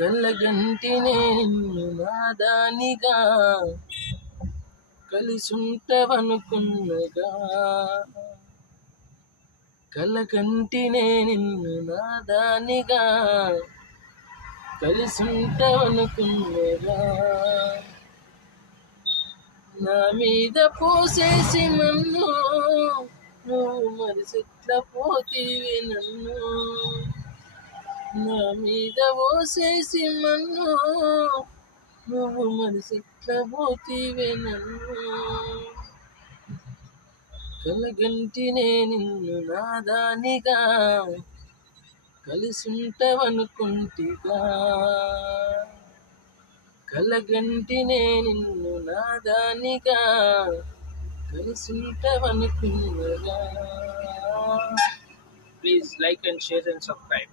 కలగంటినే నిన్ను నాదానిగా కలిసుంటవనుకున్నగా కలగంటినే నిన్ను నాదానిగా కలిసుంటవనుకున్నగా నా మీద పోసేసి నన్ను నువ్వు మరిసెట్ల పోతీవి నన్ను నా మీద పోసేసి నన్ను నువ్వు మరిసెట్ల పోతీవి నన్ను కలగంటినే నిన్ను నాదానిగా కలిసుంటవనుకుంటిగా కలగంటినే నిన్ను నాదానిగా కలిసుంటవనుకున్నగా. Please like and share and subscribe.